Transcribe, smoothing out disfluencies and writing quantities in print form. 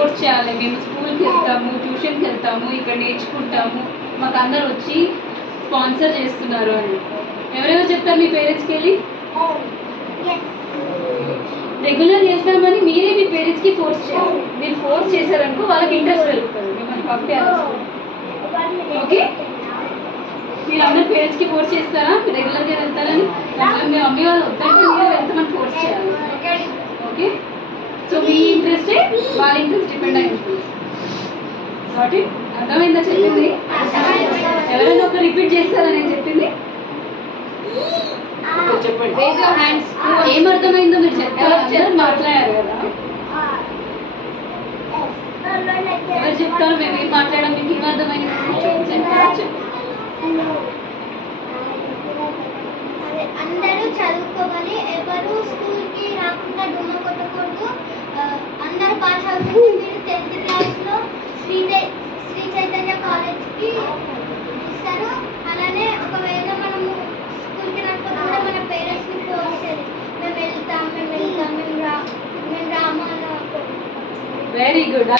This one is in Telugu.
ఫోర్స్ చేయాలి. మేము స్కూల్కి వెళ్తాము, ట్యూషన్కి వెళ్తాము, ఇక్కడ నేర్చుకుంటాము, మాకు అందరు వచ్చి స్పాన్సర్ చేస్తున్నారు అని ఎవరెవరు చెప్తారు మీ పేరెంట్స్కి వెళ్ళి? రెగ్యులర్ చేస్తామని మీరే మీ పేరెంట్స్కి ఫోర్స్ చేయాలి. మీరు ఫోర్స్ చేశారనుకో వాళ్ళకి ఇంట్రెస్ట్ పెరుగుతుంది మిమ్మల్ని పంపించాలి. ఓకే, మీరు అందరు పేరెంట్స్కి ఫోర్స్ చేస్తారా రెగ్యులర్గా వెళ్తారని? మీ మమ్మీ వాళ్ళు వద్దంటే మీరు వెళ్తామని ఫోర్స్ చేయాలి. ఓకే, సో మీ ఇంట్రెస్టే వాళ్ళ ఇంట్రెస్ట్ డిపెండ్ అయి ఉంటుంది. కాబట్టి అర్థమైందా చెప్పింది? ఎవరైనా ఒక రిపీట్ చేస్తారా నేను చెప్పింది? చెప్పండి. Raise your hands. ఏం అర్థమైందో మీరు చెప్పారు, మాట్లాడారు కదా. ఎవరు చెప్తారు మేము ఏం మాట్లాడడం, మీకు ఏం అర్థమైంది చెప్పారు? అందరూ చదువుకోవాలి, ఎవరు స్కూల్కి రాకుండా డుమ్మ కొట్టకూడదు, అందరూ పాస్ అవుతుంది. మీరు 10th క్లాస్లో శ్రీ చైతన్య కాలేజ్కి ఇస్తారు. అలానే ఒకవేళ మనము స్కూల్కి రాకపోతే కూడా మన పేరెంట్స్ని ఫోర్స్ చేయాలి. మేము వెళ్తాం, మేము రాము అన్న. Very good.